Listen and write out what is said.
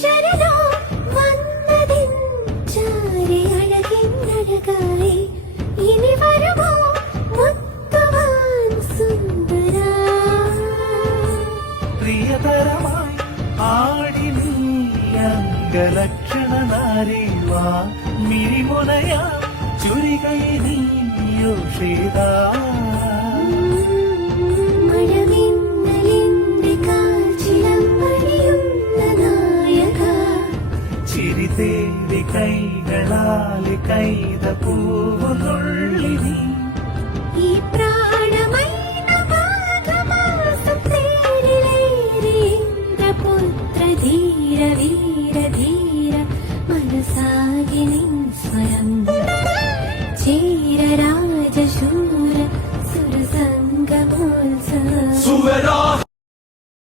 ശരണോ വന്നതിൻ ചാരെ അഴകിന്നഴകായി ഇനി വരുമോ മുത്തുവാൻ സുന്ദരാ പ്രിയതരമായി ആടി നീ അംഗലക്ഷണ നാരീവാ മിരിമുനയാ ചുരികൈ നീയോഷിതാ മഴവിന്നലിന്റെ കാൽച്ചിലം പണിയുന്ന നായക ചിരി തേടി കൈകളാല് കൈത പൂവുന്നുള്ളു